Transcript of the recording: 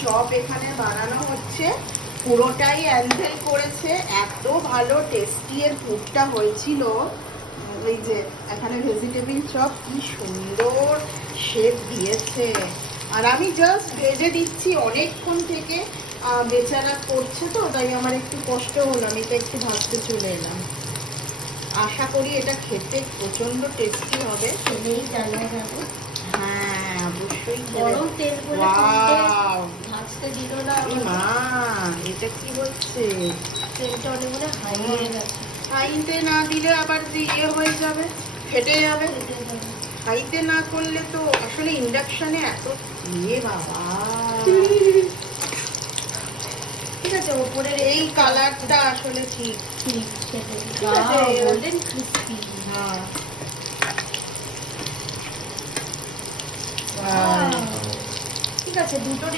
Chop এখানে বানানো হচ্ছে, পুরোটাই অ্যাঞ্জেল করেছে। এত ভালো টেস্টি এর পুরটা হয়েছিল। এই যে এখানে ভেজিটেবিল চপ কি সুন্দর শেপ দিয়েছে, আর আমি জাস্ট ভেজে দিচ্ছি। অনেকক্ষণ থেকে বেচারা করছে তো, তাই আমার একটু কষ্ট হলো, আমি তো একটু ভাজতে চলে এলাম। আশা করি এটা খেতে প্রচন্ড টেস্টি হবে। খেলেই জানা যাবে। হ্যাঁ অবশ্যই। গরম তেল বলে ওয়াও, ভাজতে দিল না। এই মা এটা কি হচ্ছে? তেলটা অনেক মনে হাই হয়ে গেছে। হাইতে না দিলে আবার যে ইয়ে হয়ে যাবে, ফেটে যাবে। হাইতে না করলে তো আসলে ইন্ডাকশনে এত ইয়ে বাবা। ঠিক আছে, ওপরের এই কালারটা আসলে ঠিক। ঠিক সেটাই। ঠিক আছে, গোল্ডেন ক্রিস্পি। হ্যাঁ ঠিক আছে, দুটোর